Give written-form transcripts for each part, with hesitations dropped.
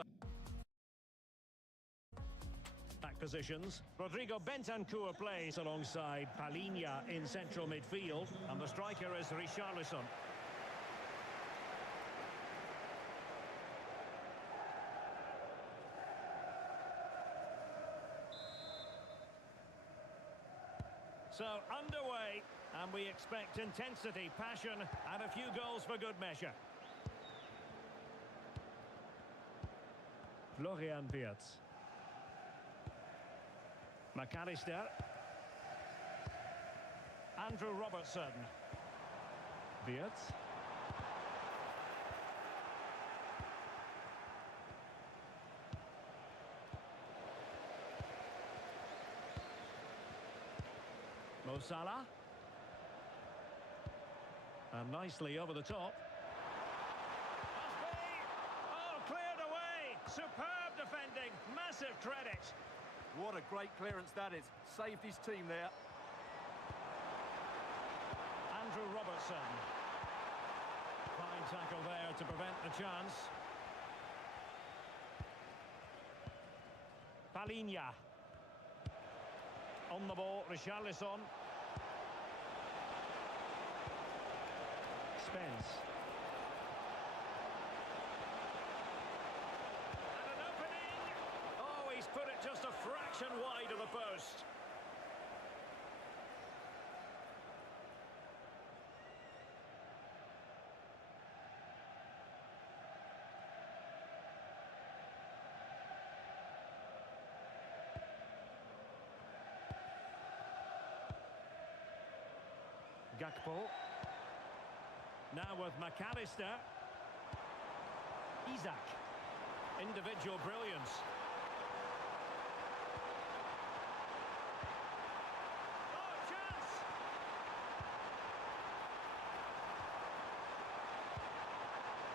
fullback. Back positions. Rodrigo Bentancur plays alongside Palhinha in central midfield. And the striker is Richarlison. So underway, and we expect intensity, passion, and a few goals for good measure. Florian Wirtz. McAllister. Andrew Robertson. Wirtz. Mo Salah. And nicely over the top. Oh, cleared away. Superb defending. Massive credit. What a great clearance that is. Saved his team there. Andrew Robertson. Fine tackle there to prevent the chance. Palhinha. On the ball, Richarlison. Spence. And an opening. Oh, he's put it just a fraction wide of the post. Gakpo. Now with McAllister. Isak. Individual brilliance. Oh, chance!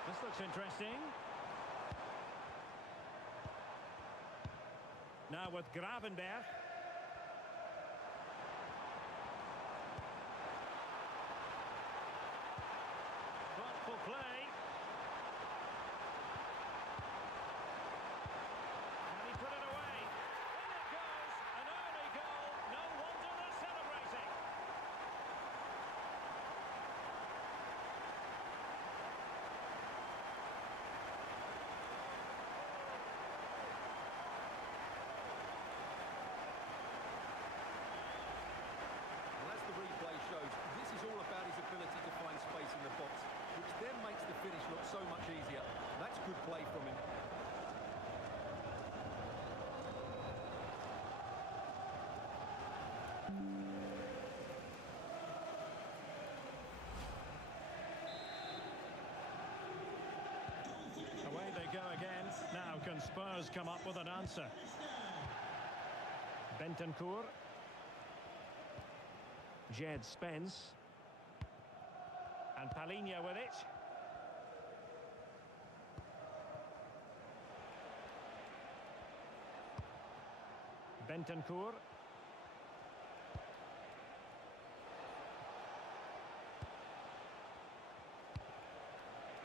This looks interesting. Now with Gravenberg. Play. Can he put it away? In it goes! An early goal. No wonder they're celebrating. Well, as the replay shows, this is all about his ability to find space in the box, which then makes the finish look so much easier. That's good play from him. Away they go again. Now can Spurs come up with an answer? Bentancur. Jed Spence. And Palhinha with it. Bentancur.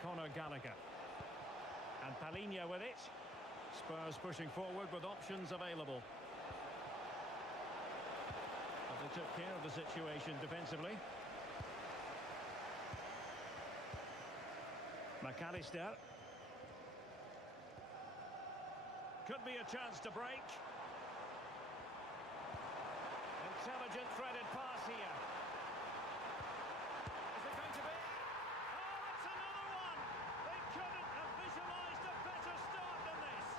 Conor Gallagher. And Palhinha with it. Spurs pushing forward with options available. But they took care of the situation defensively. McAllister. Could be a chance to break. Intelligent threaded pass here. Is it going to be? Oh, that's another one! They couldn't have visualised a better start than this.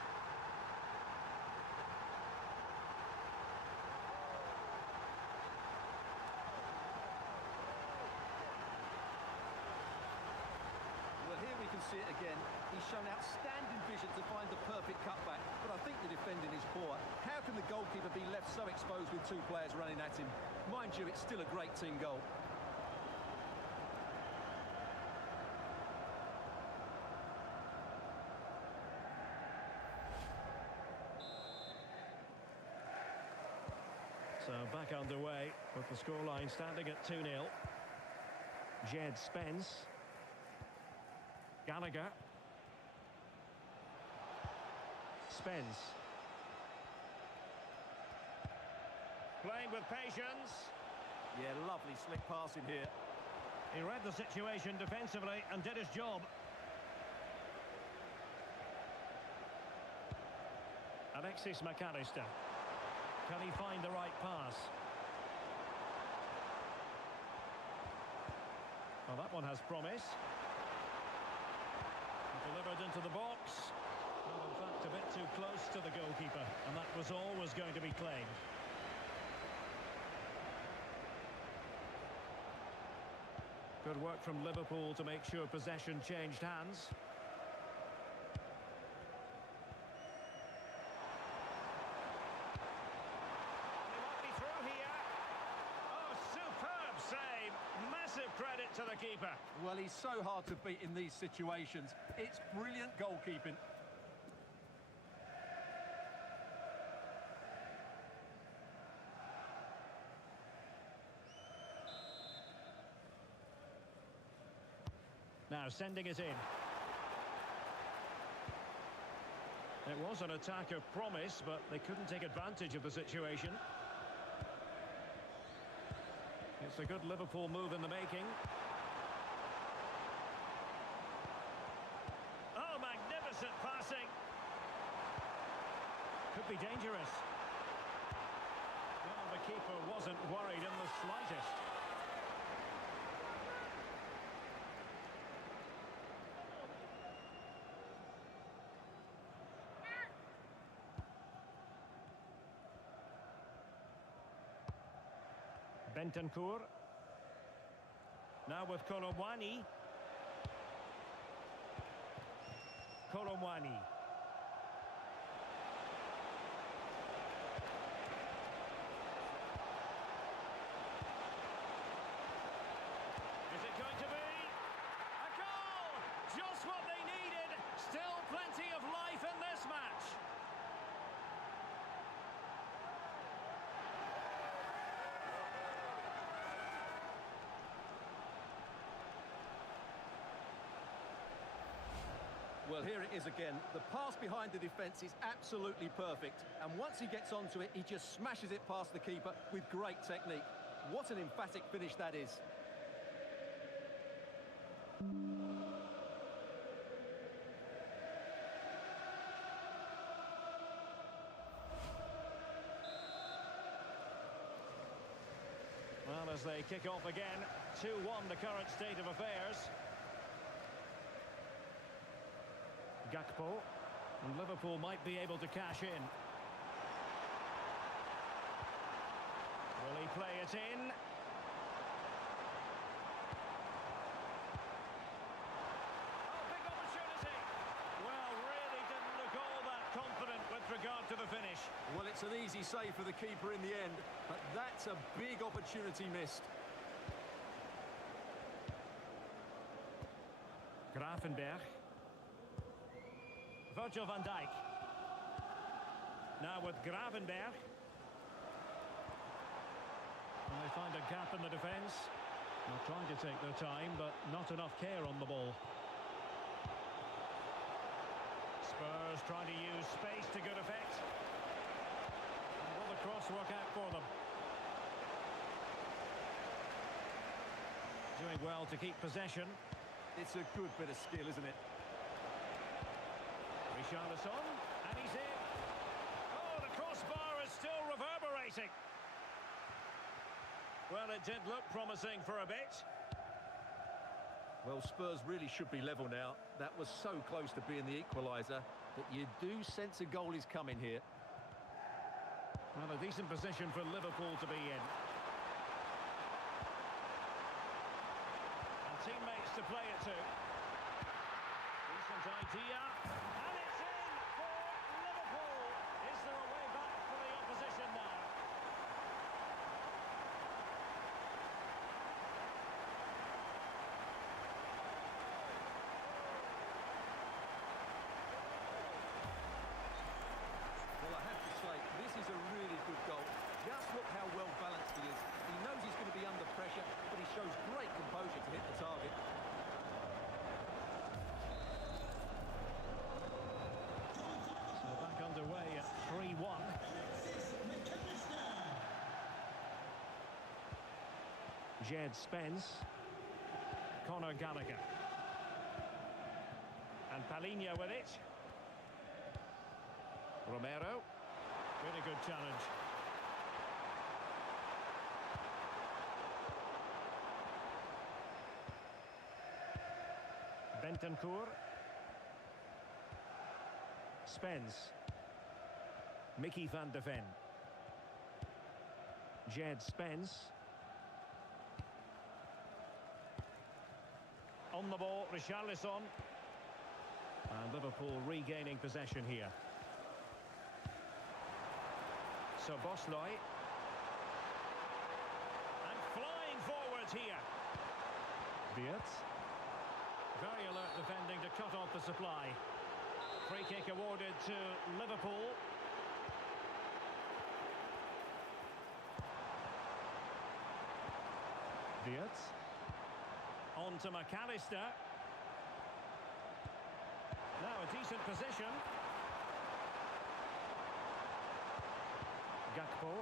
Well, here we can see it again. He's shown outstanding vision to find the perfect cutback, but I think the defending is poor. How can the goalkeeper be left so exposed with two players running at him? Mind you, it's still a great team goal. So back underway with the scoreline standing at 2-0. Jed Spence. Gallagher. suspense. Playing with patience. Yeah, lovely slick passing here. He read the situation defensively and did his job. Alexis McAllister. Can he find the right pass? Well, that one has promise. Delivered into the box. Well, in fact, a bit too close to the goalkeeper, and that was always going to be claimed. Good work from Liverpool to make sure possession changed hands. Massive credit to the keeper. Well, he's so hard to beat in these situations. It's brilliant goalkeeping. Now sending it in. It was an attack of promise, but they couldn't take advantage of the situation. It's a good Liverpool move in the making. Oh, magnificent passing. Could be dangerous. Well, the keeper wasn't worried in the slightest. Bentancur. Now with Kolomwani. Kolomwani. Is it going to be a goal? Just what they needed. Still plenty of life in this match. Well, here it is again. The pass behind the defence is absolutely perfect. And once he gets onto it, he just smashes it past the keeper with great technique. What an emphatic finish that is. Well, as they kick off again, 2-1 the current state of affairs. Gakpo, and Liverpool might be able to cash in. Will he play it in? Oh, big opportunity! Well, really didn't look all that confident with regard to the finish. Well, it's an easy save for the keeper in the end, but that's a big opportunity missed. Gravenberch. Virgil van Dijk. Now with Gravenberch. And they find a gap in the defence. They're trying to take their time, but not enough care on the ball. Spurs trying to use space to good effect. And will the cross work out for them? Doing well to keep possession. It's a good bit of skill, isn't it? Richarlison, and he's in. Oh, the crossbar is still reverberating. Well, it did look promising for a bit. Well, Spurs really should be level now. That was so close to being the equaliser that you do sense a goal is coming here. Well, a decent position for Liverpool to be in. And teammates to play it to. Decent idea. And it's in for Liverpool. Is there a way back for the opposition now? Well, I have to say, this is a really good goal. Just look how well balanced he is. He knows he's going to be under pressure, but he shows great composure to hit the target. Jed Spence. Conor Gallagher. And Palhinha with it. Romero. Really good challenge. Bentancur. Spence. Mickey van de Ven. Jed Spence. On the ball, Richarlison. And Liverpool regaining possession here. So Bosley. And flying forwards here. Wirtz. Very alert defending to cut off the supply. Free kick awarded to Liverpool. Wirtz. On to McAllister. Now a decent position. Gakpo.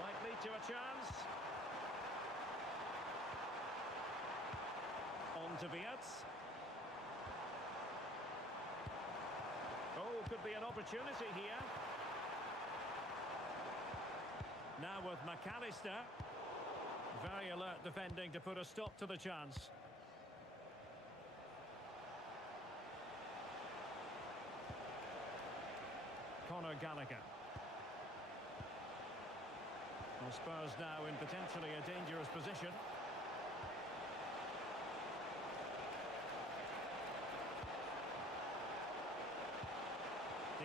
Might lead to a chance. On to Wirtz. Oh, could be an opportunity here. Now with McAllister. Very alert defending to put a stop to the chance. Conor Gallagher. Well, Spurs now in potentially a dangerous position.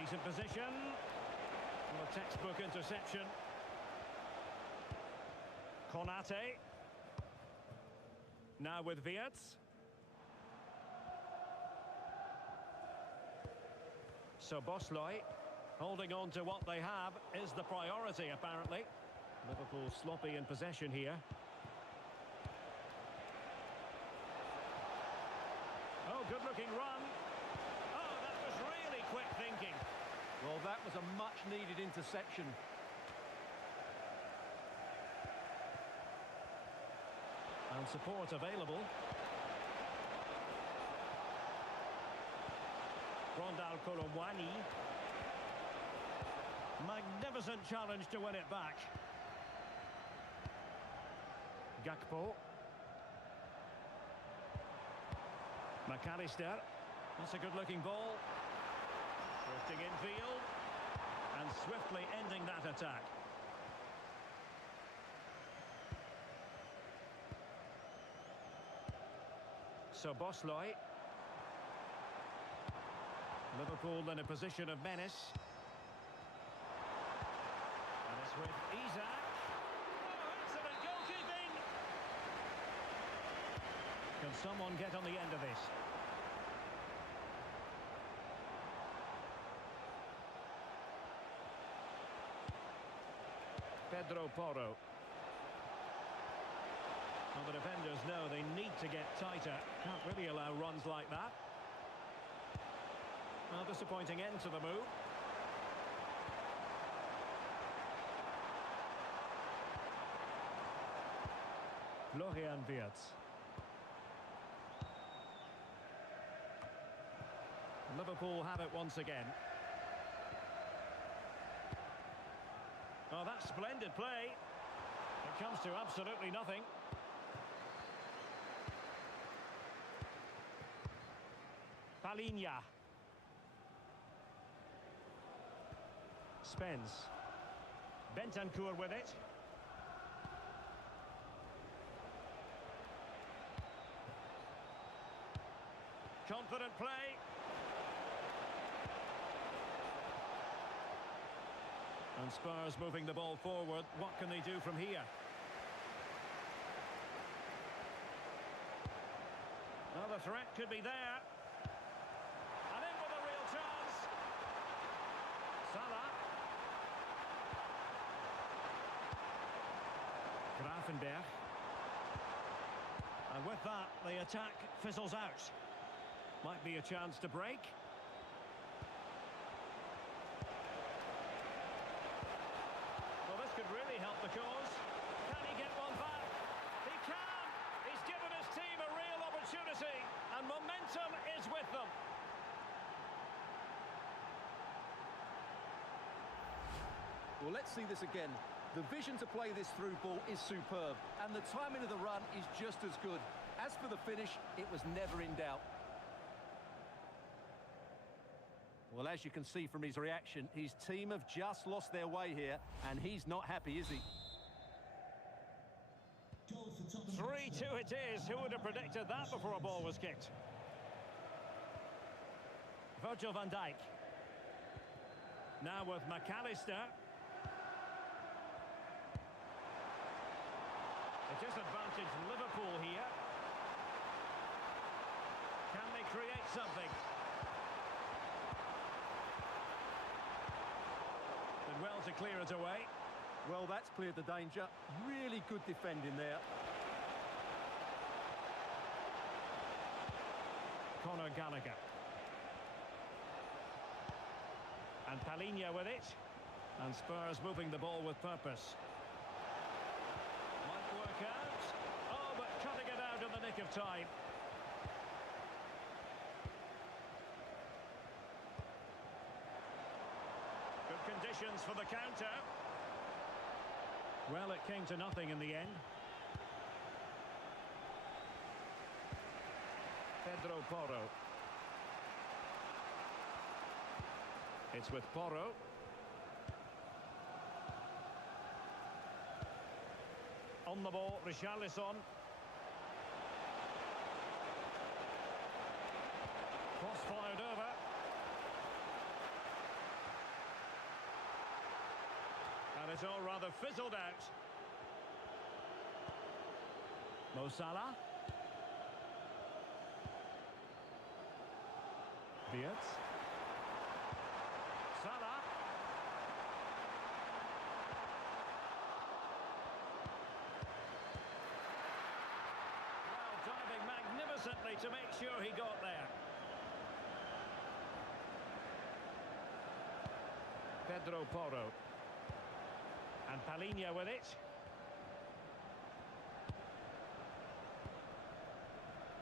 Decent position. Well, a textbook interception. Konate. Now with Wirtz. So Bosley, holding on to what they have is the priority apparently. Liverpool sloppy in possession here. Oh, good looking run. Oh, that was really quick thinking. Well, that was a much needed interception. And support available. Rondal Kolomwani. Magnificent challenge to win it back. Gakpo. McAllister. That's a good-looking ball. Drifting infield. And swiftly ending that attack. So Bosley. Liverpool in a position of menace. And it's with Isak. Oh, excellent goalkeeping! Can someone get on the end of this? Pedro Porro. Well, the defenders know they need to get tighter. Can't really allow runs like that. Well, disappointing end to the move. Florian Wirtz. Liverpool have it once again. Oh, that's splendid play. It comes to absolutely nothing. Palhinha. Spence. Bentancur with it. Confident play. And Spurs moving the ball forward. What can they do from here? Well, the threat could be there. And in with a real chance. Salah. Grafenberg. And with that, the attack fizzles out. Might be a chance to break. Well, this could really help the cause. Can Well, let's see this again. The vision to play this through ball is superb, and the timing of the run is just as good. As for the finish, it was never in doubt. Well, as you can see from his reaction, his team have just lost their way here, and he's not happy, is he? 3-2 it is. Who would have predicted that before a ball was kicked? Virgil van Dijk. Now with McAllister. A disadvantage Liverpool here. Can they create something? Did well to clear it away. Well, that's cleared the danger. Really good defending there. Conor Gallagher. And Palhinha with it. And Spurs moving the ball with purpose. Might work out. Oh, but cutting it out in the nick of time. Good conditions for the counter. Well, it came to nothing in the end. Pedro Porro. It's with Porro. On the ball, Richarlison. Cross fired over. And it's all rather fizzled out. Mo Salah. Wirtz. Salah. Well, diving magnificently to make sure he got there. Pedro Porro. And Palhinha with it.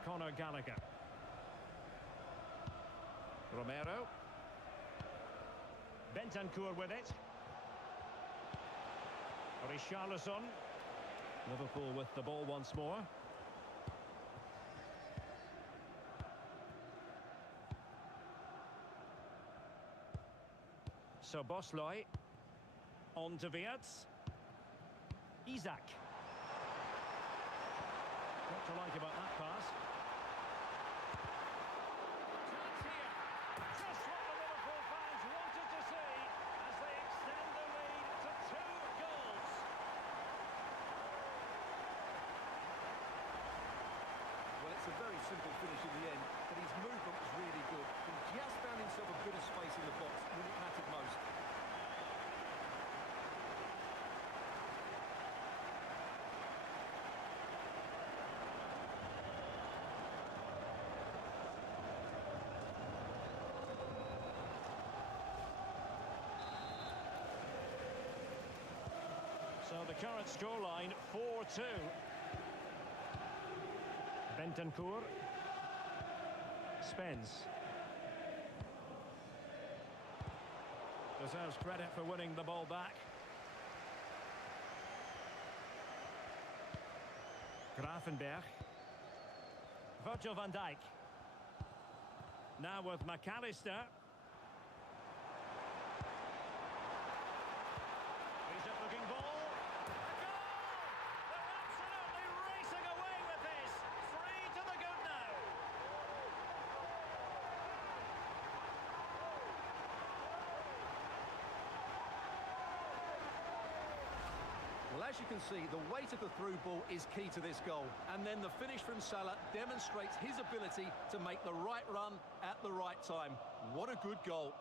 Conor Gallagher. Romero. Bentancur with it. Richarlison. Liverpool with the ball once more. So Bosley. On to Wirtz. Isak. What to like about that pass? Chance here. Just what the Liverpool fans wanted to see as they extend the lead to 2 goals. Well, it's a very simple finish in the end, but his movement was really good. He just found himself a bit of space in the box when it mattered most. So the current scoreline, 4-2. Bentancur. Spence. Deserves credit for winning the ball back. Gravenberg. Virgil van Dijk. Now with McAllister. Decent looking ball. Well, as you can see, the weight of the through ball is key to this goal. And then the finish from Salah demonstrates his ability to make the right run at the right time. What a good goal.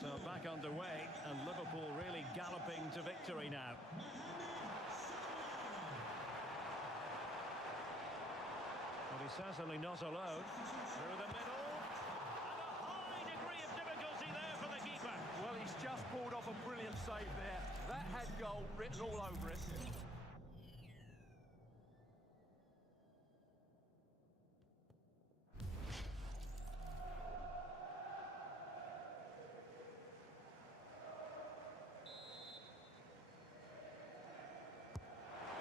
So back underway, and Liverpool really galloping to victory now. Well, he's certainly not alone. Through the middle. And a high degree of difficulty there for the keeper. Well, he's just pulled off a brilliant save there. That had goal written all over it.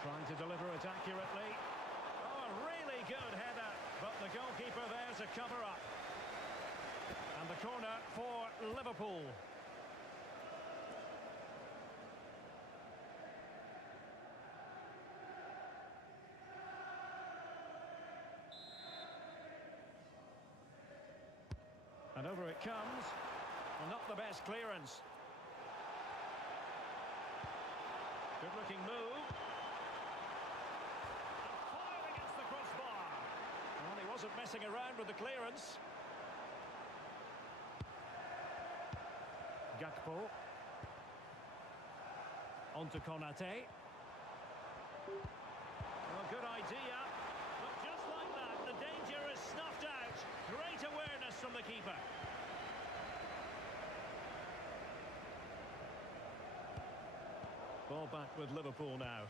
Trying to deliver it accurately. Oh, a really good header, but the goalkeeper there to cover up. And the corner for Liverpool. And over it comes. Well, not the best clearance. Good-looking move. Against the crossbar. Well, he wasn't messing around with the clearance. Gakpo. On to Konate. Well, good idea. But just like that, the danger is snuffed out. Great awareness from the keeper. Ball back with Liverpool now.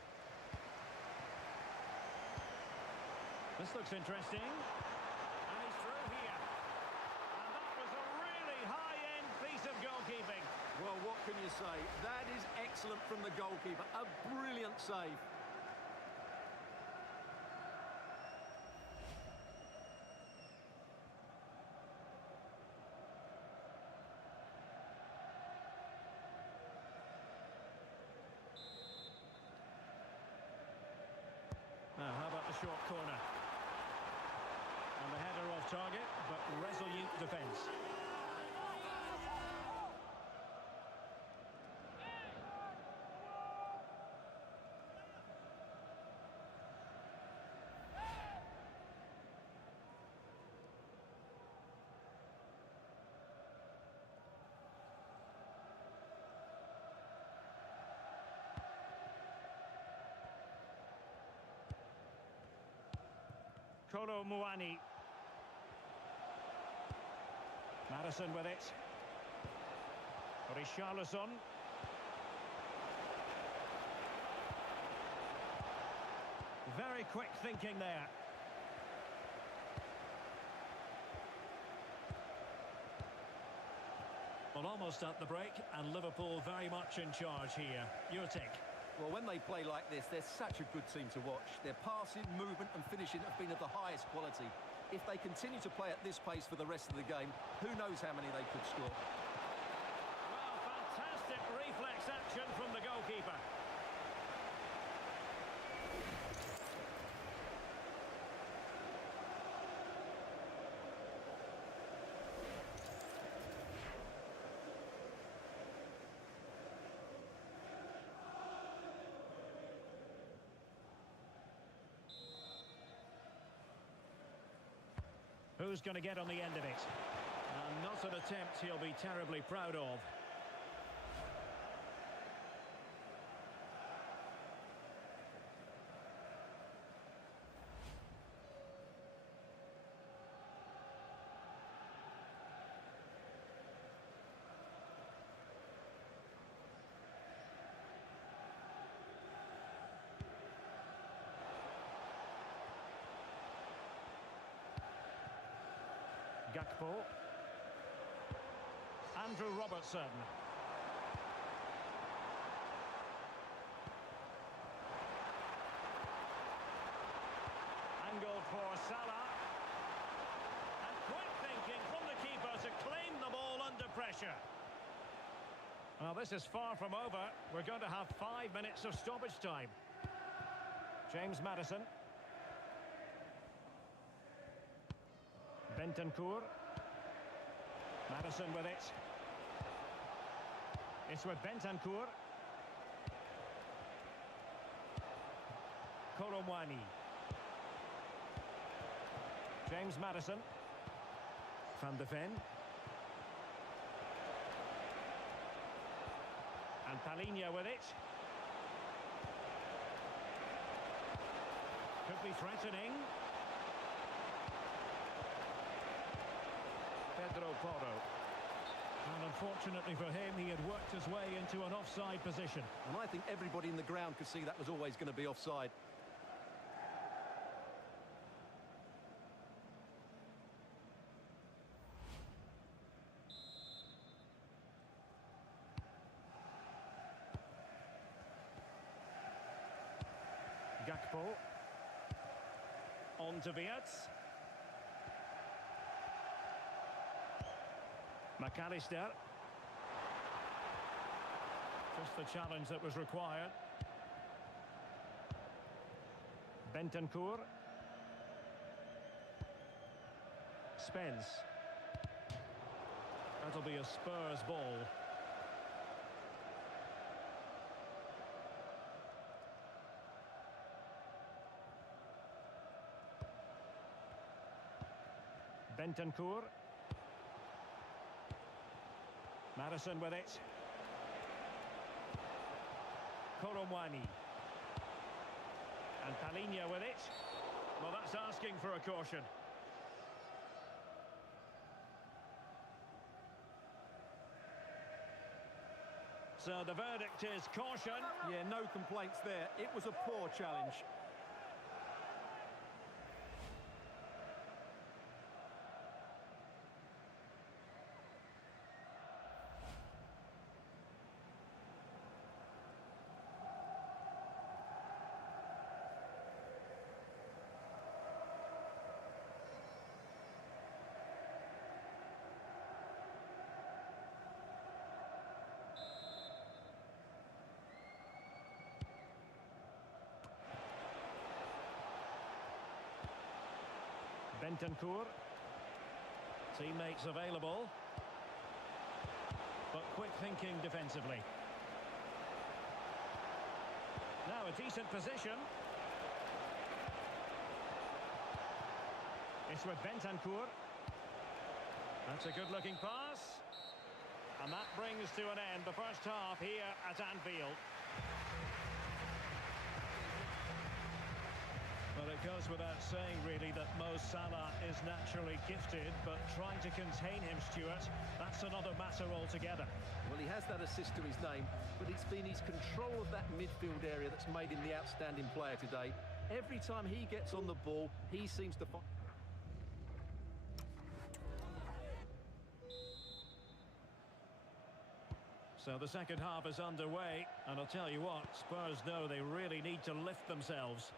This looks interesting. And he's through here. And that was a really high-end piece of goalkeeping. Well, what can you say? That is excellent from the goalkeeper. A brilliant save. Now, how about the short corner? And the header off target, but resolute defence. Kolo Muani. Madison with it. Richarlison. Very quick thinking there. Well, almost at the break, and Liverpool very much in charge here. Your take? Well, when they play like this, they're such a good team to watch. Their passing, movement and finishing have been of the highest quality. If they continue to play at this pace for the rest of the game, who knows how many they could score. Well, fantastic reflex action from the goalkeeper. Who's going to get on the end of it? Not an attempt he'll be terribly proud of. Gakpo. Andrew Robertson. Angled for Salah. And quick thinking from the keeper to claim the ball under pressure. Well, this is far from over. We're going to have 5 minutes of stoppage time. James Maddison. Bentancur. Maddison with it. It's with Bentancur. Kolo Muani. James Maddison. Van de Ven. And Palhinha with it. Could be threatening. Poro. And unfortunately for him, he had worked his way into an offside position. And I think everybody in the ground could see that was always going to be offside. Gakpo. On to Wirtz. McAllister. Just the challenge that was required. Bentancur. Spence. That'll be a Spurs ball. Bentancur. Madison with it. Koromwani. And Palhinha with it. Well, that's asking for a caution. So the verdict is caution. Yeah, no complaints there. It was a poor challenge. Bentancur. Teammates available. But quick thinking defensively. Now a decent position. It's with Bentancur. That's a good-looking pass. And that brings to an end the first half here at Anfield. Well, it goes without saying, really, that Mo Salah is naturally gifted, but trying to contain him, Stuart, that's another matter altogether. Well, he has that assist to his name, but it's been his control of that midfield area that's made him the outstanding player today. Every time he gets on the ball, he seems to find... So the second half is underway, and I'll tell you what, Spurs know they really need to lift themselves.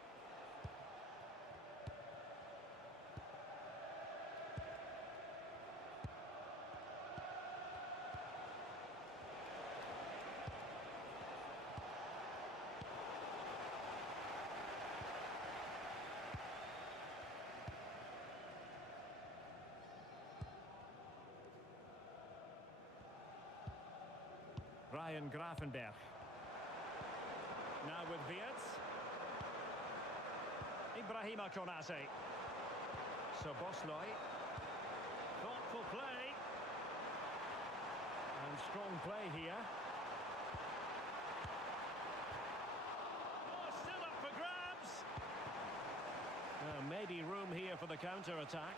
Ryan Gravenberch. Now with Wirtz. Ibrahima Konate. Szoboszlai. Thoughtful play. And strong play here. Oh, still up for grabs. Maybe room here for the counter-attack.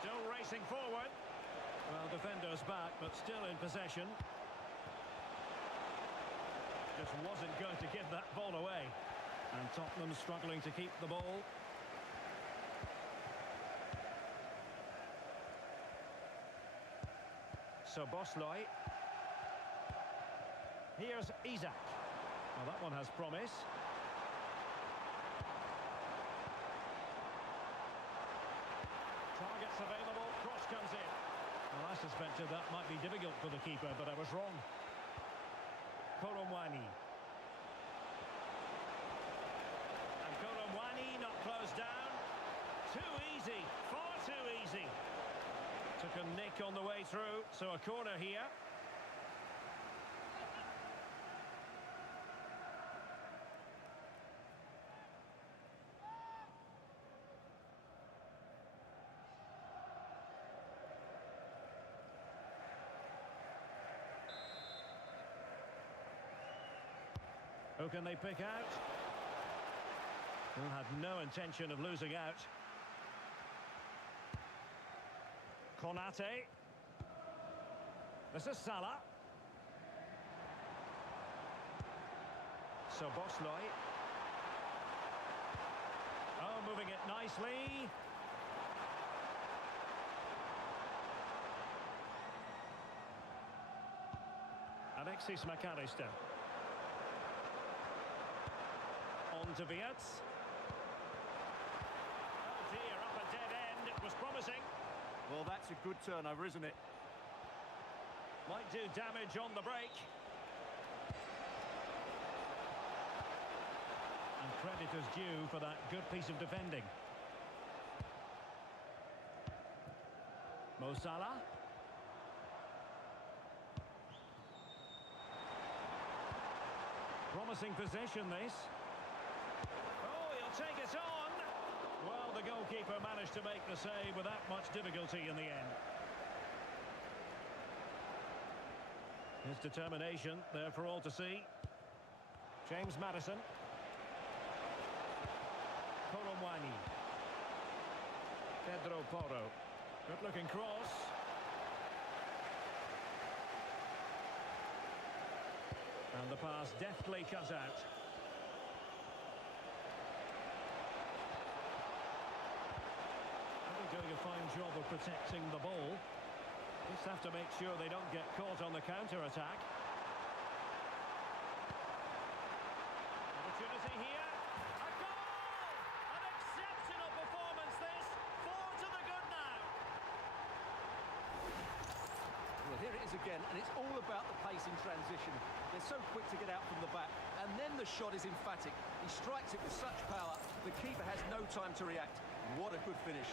Still racing forward. Well, defenders back, but still in possession. Just wasn't going to give that ball away. And Tottenham struggling to keep the ball. Szoboszlai. Here's Isak. Well, that one has promise. Targets available, cross comes in. Well, I suspected that might be difficult for the keeper, but I was wrong. Koromwani. And Koromwani not closed down. Too easy, far too easy. Took a nick on the way through, so a corner here. Who can they pick out? Who had no intention of losing out. Konate. This is Salah. So Bosley. Oh, moving it nicely. Alexis McAllister. On to Vietz. Oh dear, up a dead end. It was promising. Well, that's a good turnover, isn't it? Might do damage on the break. And credit is due for that good piece of defending. Mo Salah. Promising possession, this. Oh, he'll take it on. Well, the goalkeeper managed to make the save without much difficulty in the end. His determination there for all to see. James Maddison. Colomwani. Pedro Porro. Good-looking cross. And the pass deftly cut out. They're doing a fine job of protecting the ball. Just have to make sure they don't get caught on the counter-attack. Opportunity here. A goal! An exceptional performance this. 4 to the good now. Well, here it is again, and it's all about the pace in transition. They're so quick to get out from the back, and then the shot is emphatic. He strikes it with such power, the keeper has no time to react. What a good finish.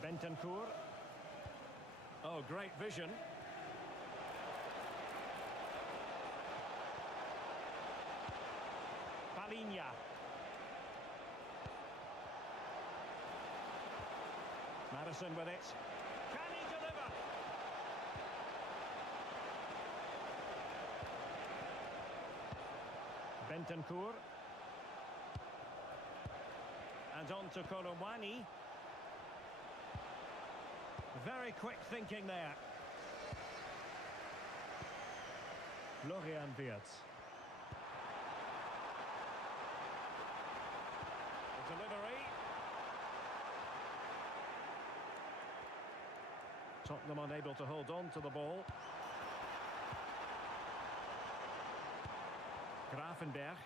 Bentancur. Oh, great vision. Palinha. Maddison with it. Can he deliver? Bentancur. And on to Colomwani. Very quick thinking there. Florian Wirtz. The delivery. Tottenham unable to hold on to the ball. Gravenberg.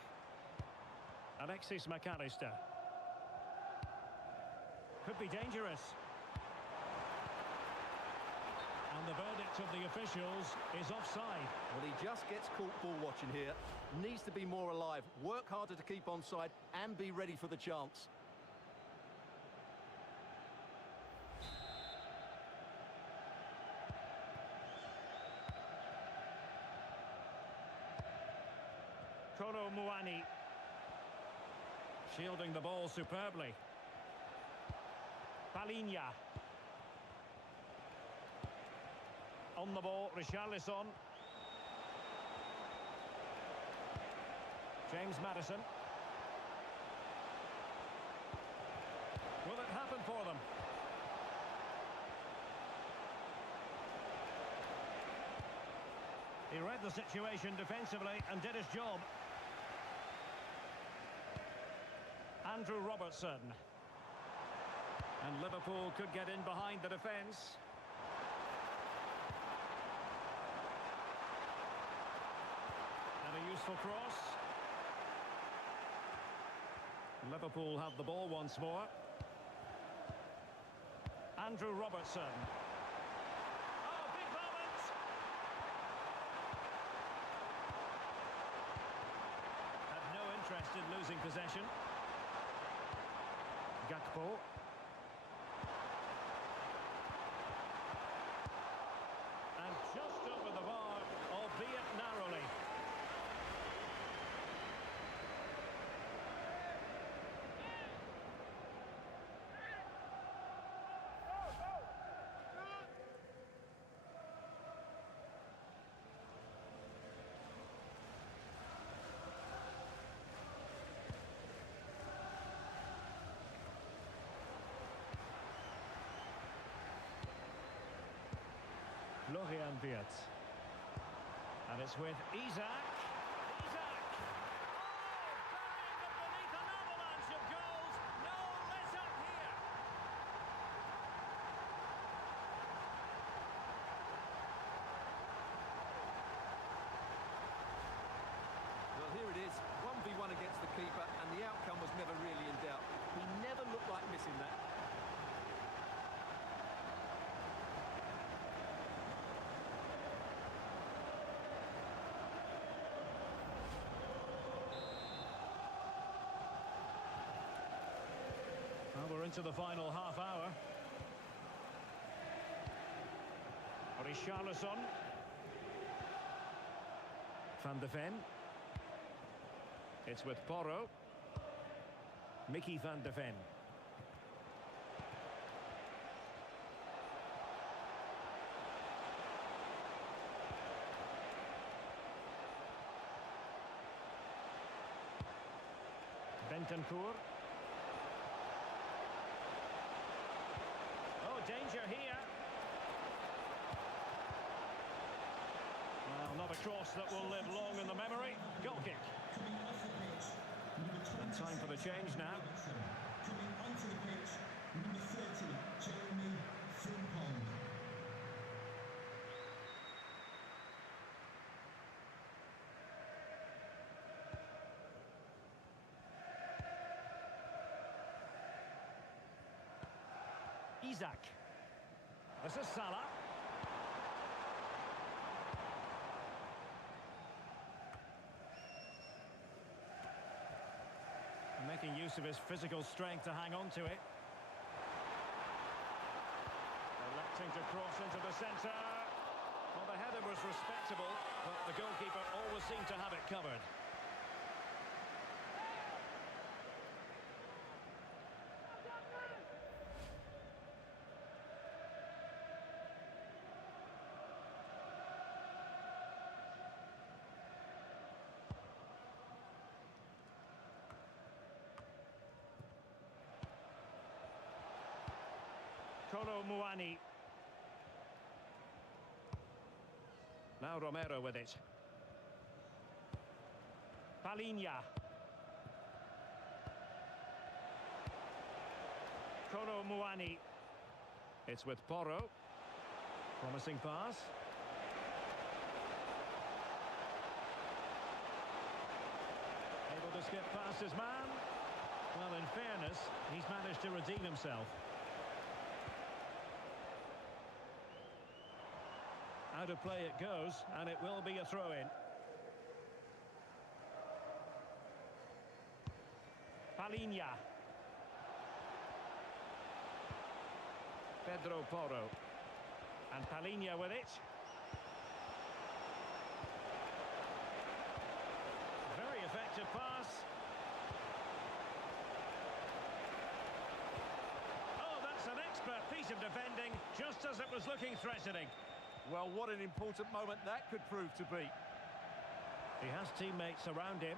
Alexis McAllister. Could be dangerous. And the verdict of the officials is offside. Well, he just gets caught ball watching here. Needs to be more alive, work harder to keep onside, and be ready for the chance. Colomwani. Shielding the ball superbly. Palinha. On the ball, Richarlison. James Maddison. Will it happen for them? He read the situation defensively and did his job. Andrew Robertson. And Liverpool could get in behind the defence. And a useful cross. Liverpool have the ball once more. Andrew Robertson. Oh, big moment! Had no interest in losing possession. Gakpo. And just over the bar, albeit narrowly. Florian Wirtz. And it's with Isaac. Isaac! Oh, burying them beneath an avalanche of goals. No let up here. Well, here it is, 1v1 against the keeper, and the outcome was never really in doubt. He never looked like missing that. Well, we're into the final half hour. Richarlison. Van de Ven. It's with Porro. Mickey van de Ven. Bentancur. Oh, danger here. Well, not a cross that will live long in the memory. Goal kick. And time for the change now. Coming onto the pitch, number 30, Jeremy Frimpong. Isaac. This is Salah. Making use of his physical strength to hang on to it. Electing to cross into the centre. Well, the header was respectable, but the goalkeeper always seemed to have it covered. Kolo Muani. Now Romero with it. Palinha. Kolo Muani. It's with Porro. Promising pass. Able to skip past his man. Well, in fairness, he's managed to redeem himself. Out of play it goes, and it will be a throw-in. Palinha. Pedro Porro. And Palinha with it. Very effective pass. Oh, that's an expert piece of defending, just as it was looking threatening. Well, what an important moment that could prove to be. He has teammates around him.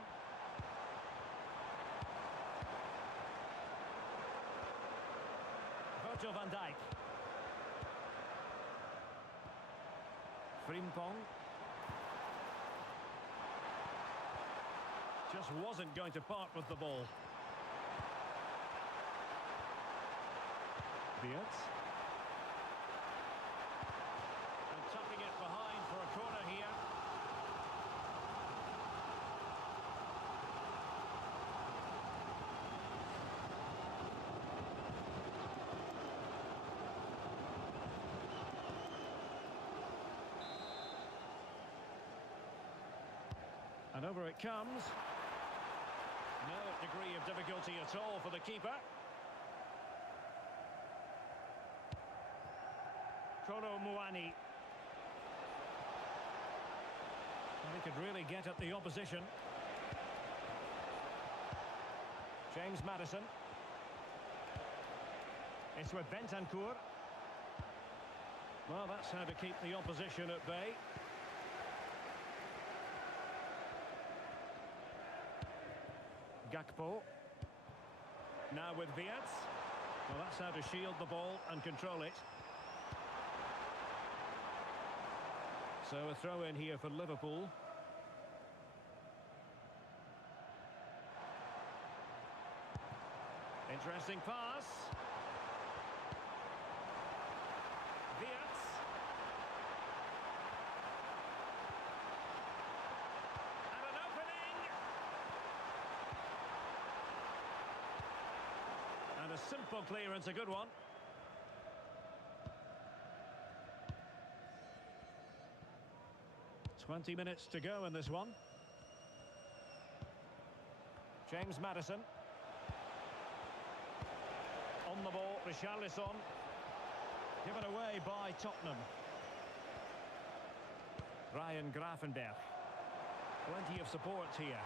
Virgil van Dijk. Frimpong. Just wasn't going to part with the ball. Wirtz. Tucking it behind for a corner here. And over it comes. No degree of difficulty at all for the keeper. Kolo Muani. Well, he could really get at the opposition. James Maddison. It's with Bentancur. Well, that's how to keep the opposition at bay. Gakpo. Now with Wirtz. Well, that's how to shield the ball and control it. So a throw in here for Liverpool. Interesting pass. Wirtz. And an opening. And a simple clearance, a good one. "20 minutes to go in this one. James Maddison. On the ball, Richarlison. Given away by Tottenham. Ryan Gravenberch. Plenty of support here.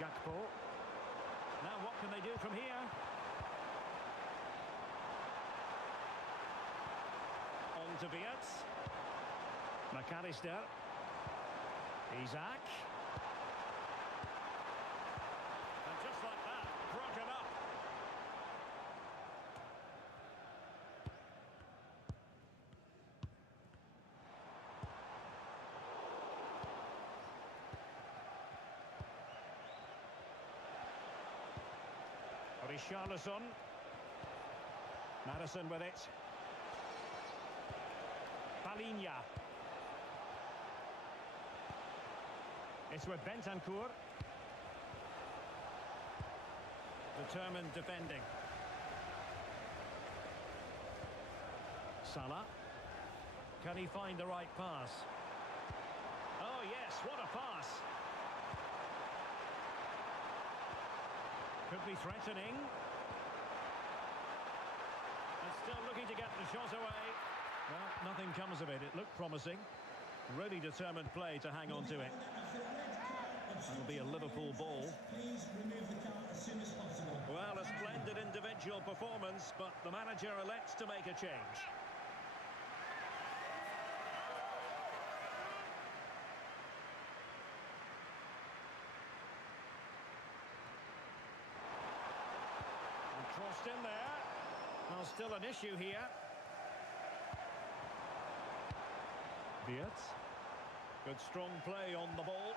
Gakpo. Now what can they do from here? On to Wirtz. McAllister. Isaac. And just like that, broken up. Richarlison. Maddison with it. Palinha. It's with Bentancur. Determined defending. Salah. Can he find the right pass? Oh yes, what a pass. Could be threatening. And still looking to get the shot away. Well, nothing comes of it. It looked promising. Really determined play to hang on to it. It'll be a Liverpool ball. Please remove the card as soon as possible. Well, a splendid individual performance, but the manager elects to make a change. And crossed in there. Well, still an issue here. Wirtz. Good strong play on the ball.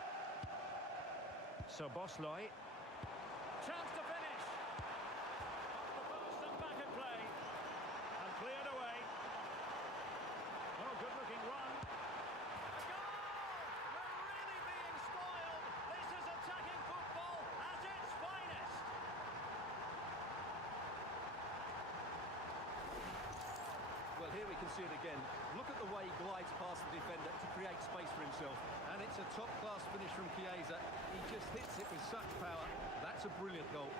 So Bosley. Chance to finish. Off the post and back in play. And cleared away. Oh, good looking run. A goal! We're really being spoiled. This is attacking football at its finest. Well, here we can see it again. Look at the way he glides past the defender to create space for himself. And it's a top-class finish from Chiesa. He just hits it with such power. That's a brilliant goal.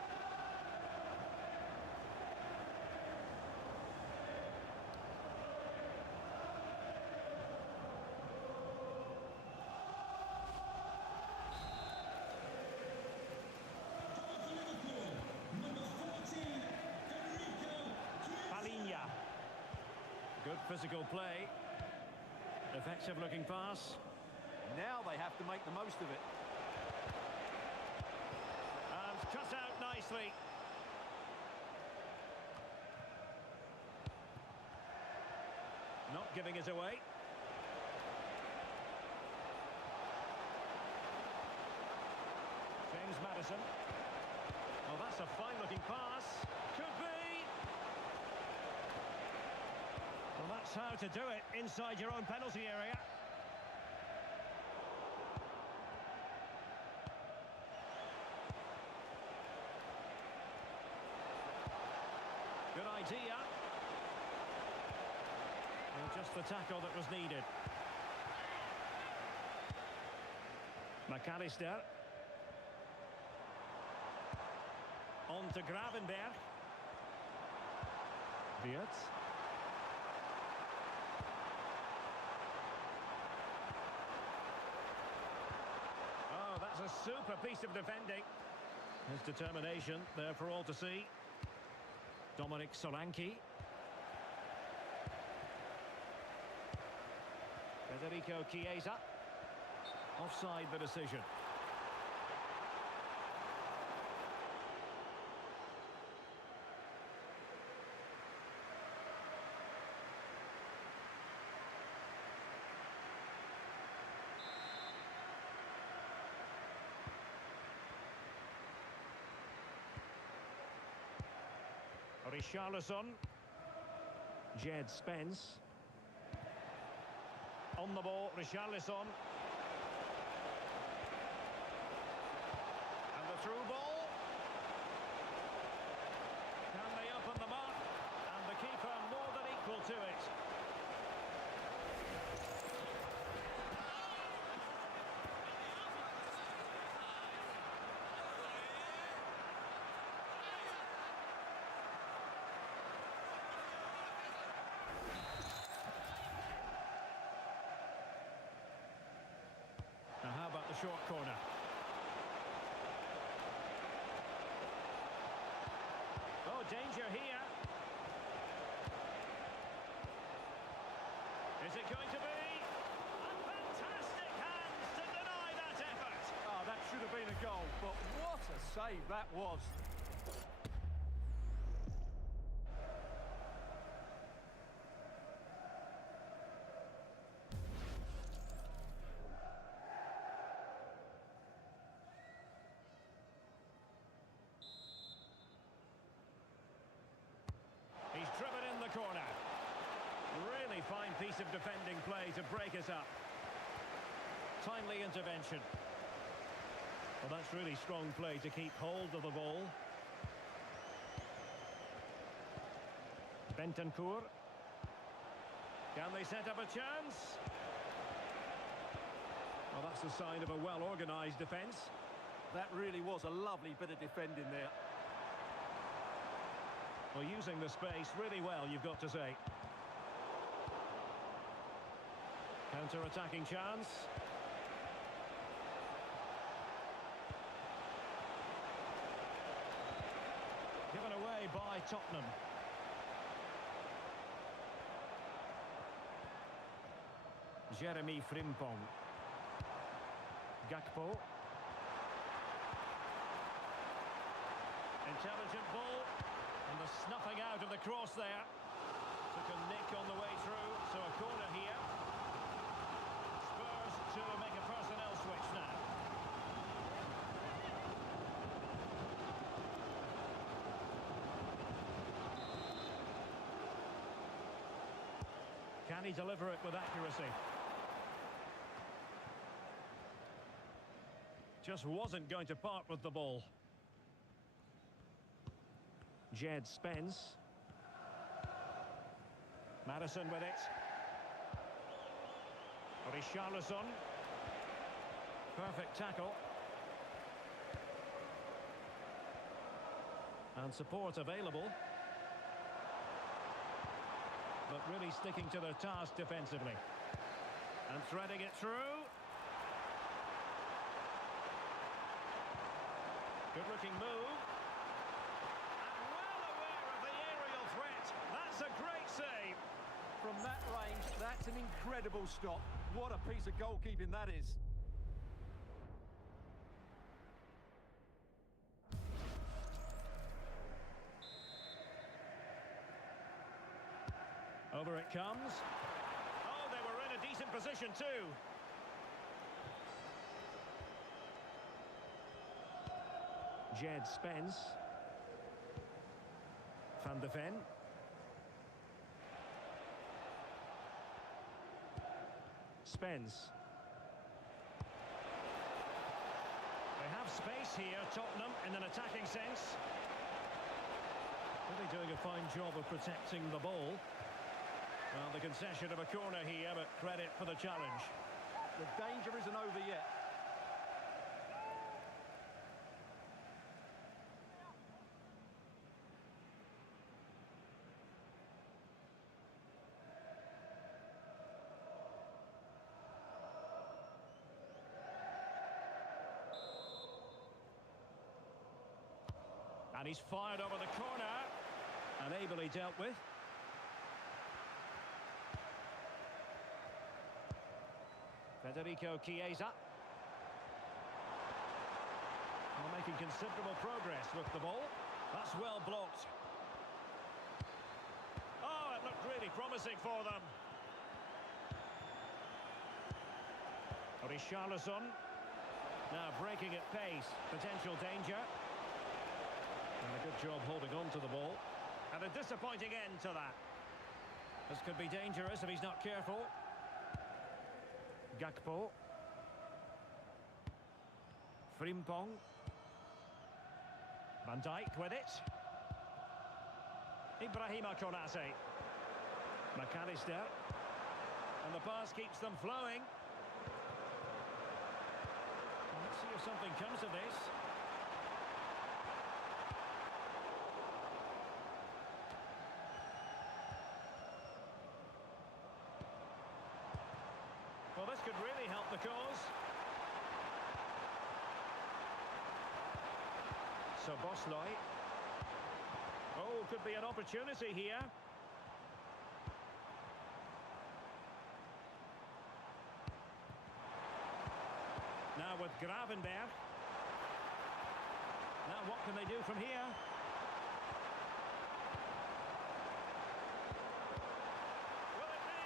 For Liverpool, number 14, Palinha. Good physical play. Effective looking pass. Now they have to make the most of it. And cut out nicely. Not giving it away. James Maddison. Oh, that's a fine looking pass. Could be. Well, that's how to do it inside your own penalty area. Good idea. And just the tackle that was needed. McAllister. On to Gravenberch. Wirtz. Oh, that's a super piece of defending. His determination there for all to see. Dominic Solanke. Federico Chiesa. Offside the decision. Richarlison. Jed Spence. On the ball, Richarlison. And the through ball. Can they open them up? And the keeper more than equal to it. Now how about the short corner? Oh, danger here. Is it going to be? And fantastic hands to deny that effort. Oh, that should have been a goal, but what a save that was. He's driven in the corner. Really fine piece of defending play to break us up. Timely intervention. Well, that's really strong play to keep hold of the ball. Bentancur. Can they set up a chance? Well, that's the sign of a well-organised defence. That really was a lovely bit of defending there. Well, using the space really well, you've got to say. Counter-attacking chance. Given away by Tottenham. Jeremy Frimpong. Gakpo. Intelligent ball. And the snuffing out of the cross there. Took a nick on the way through, so a corner here. Spurs to make a personnel switch now. Can he deliver it with accuracy? Just wasn't going to part with the ball. Jed Spence. Madison with it. Richarlison. Perfect tackle. And support available. But really sticking to their task defensively. And threading it through. Good-looking move. That's a great save. From that range, that's an incredible stop. What a piece of goalkeeping that is. Over it comes. Oh, they were in a decent position too. Jed Spence. Van de Ven. Spence. They have space here, Tottenham, in an attacking sense. Really doing a fine job of protecting the ball. Well, the concession of a corner here, but credit for the challenge. The danger isn't over yet. And he's fired over the corner. And ably dealt with. Federico Chiesa. Well, making considerable progress with the ball. That's well blocked. Oh, it looked really promising for them. Richarlison. Now breaking at pace. Potential danger. And a good job holding on to the ball. And a disappointing end to that. This could be dangerous if he's not careful. Gakpo. Frimpong. Van Dijk with it. Ibrahima Konate. McAllister. And the pass keeps them flowing. Let's see if something comes of this. Well, this could really help the cause. So Bosley. Oh, could be an opportunity here. Now with Gravenberg. Now what can they do from here? Will it be?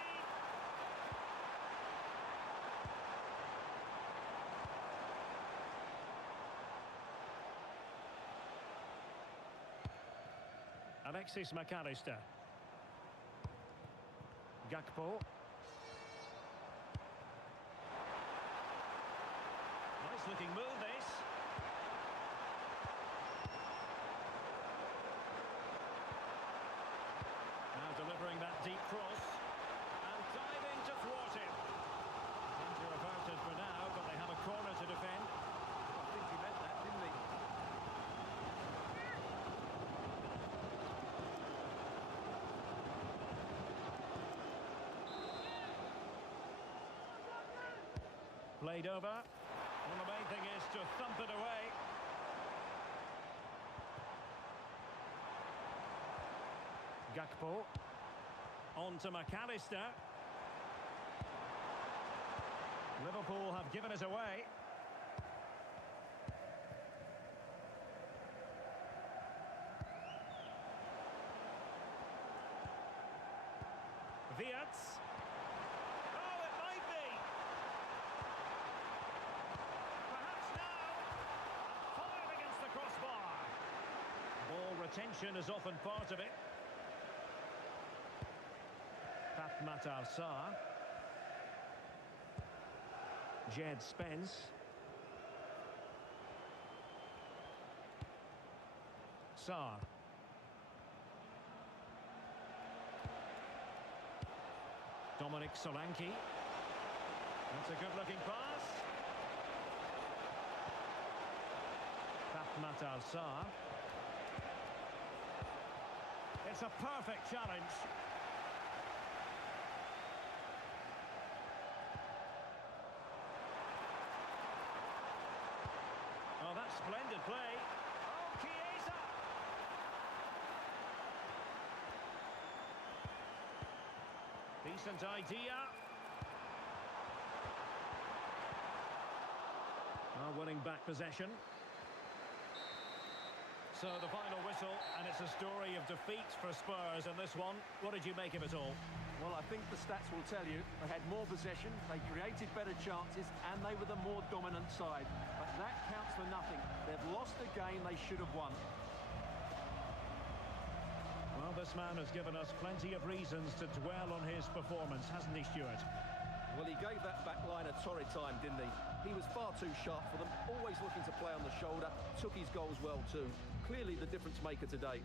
Alexis McAllister. Gakpo. Nice looking move, this. Now delivering that deep cross. And diving to thwart him. Danger averted for now, but they have a corner to defend. I think he meant that, didn't he? Played over. Well, the main thing is to thump it away. Gakpo. On to McAllister. Liverpool have given us away. Wirtz. Oh, it might be. Perhaps now. Fired against the crossbar. Ball retention is often part of it. Matar Sarr. Jed Spence. Sarr. Dominic Solanke. That's a good-looking pass. Matar Sarr. It's a perfect challenge. Oh, that's splendid play. Oh, Chiesa! Decent idea. Oh, winning back possession. So the final whistle, and it's a story of defeat for Spurs in this one. What did you make of it all? Well, I think the stats will tell you they had more possession, they created better chances, and they were the more dominant side. But that counts for nothing. They've lost a game they should have won. Well, this man has given us plenty of reasons to dwell on his performance, hasn't he, Stuart? Well, he gave that back line a torrid time, didn't he? He was far too sharp for them, always looking to play on the shoulder, took his goals well too. Clearly the difference maker today.